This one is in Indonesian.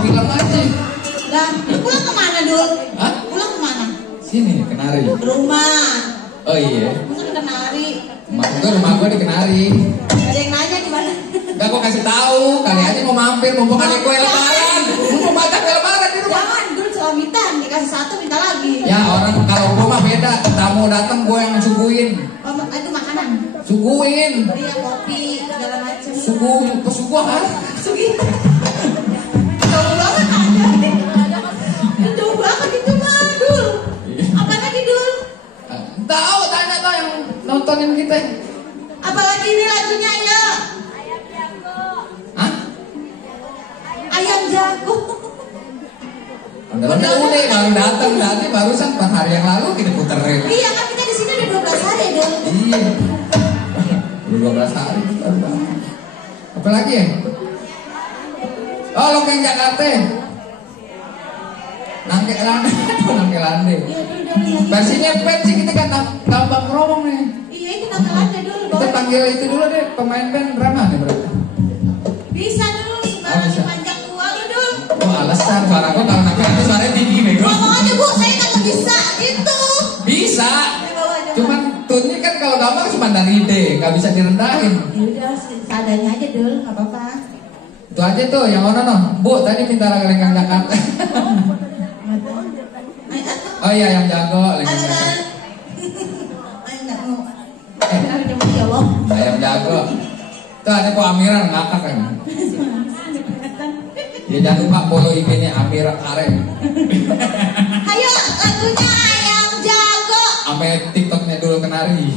film aja. Lah, pulang kemana dul? Hah? Pulang kemana? Sini Kenari. Rumah. Oh iya. Masa di Kenari? Rumah gua di Kenari. Ada yang nanya di mana? Enggak, gua kasih tahu, kali aja mau mampir mumpung ada kue lebaran. Mau makan kue lebaran di rumah. Jangan dul, selamitan dikasih satu minta lagi. Ya orang kalau gua mah beda, tamu datang gua yang suguhin. Oh, itu makanan. Suguhin. Iya, kopi segala macam. Pesuguhan. Sugi. Jauh banget ada. Jauh banget itu mah dul. Apa lagi dul? Tahu tanya tuh yang nontonin kita. Apalagi ini lagunya ya? Ayam jago. Hah? Ayam jago. Udah baru datang tadi barusan 4 hari yang lalu kita puterin. Iya kan kita di sini udah 12 hari ya dul. Iya. 12 hari baru banget. Apa lagi ya? Oh, Lokeng Jakarta. Nangke lande, nangke lande. Iya dul dul lagi. Versinya sih kita kan tambang keromong nih. Iya itu nangkalannya dul. Kita panggil itu dulu deh, pemain band drama nih bro. Bisa dulu nih, bisa. panjang tua lu dul. Oh alasan suara gua kalau nangke itu suaranya tinggi bego. Ngomong aja bu, saya kagak bisa gitu. Bisa. Ya, bawa aja. Cuman tunnya kan kalau gampang cuma dari ide, nggak bisa direndahin. Ya udah, seadanya aja dul, nggak apa-apa. Itu aja tuh yang mana noh? Bu tadi minta lenggang Jakarta. Oh iya yang jago lenggang Jakarta. Ya Allah. Ayam jago. Tuh ada kok Amira ngakak kan. Ya jangan lupa follow IG-nya Amira Karen. Ayo lagunya ayam jago. Sampai TikToknya dulu Kenari.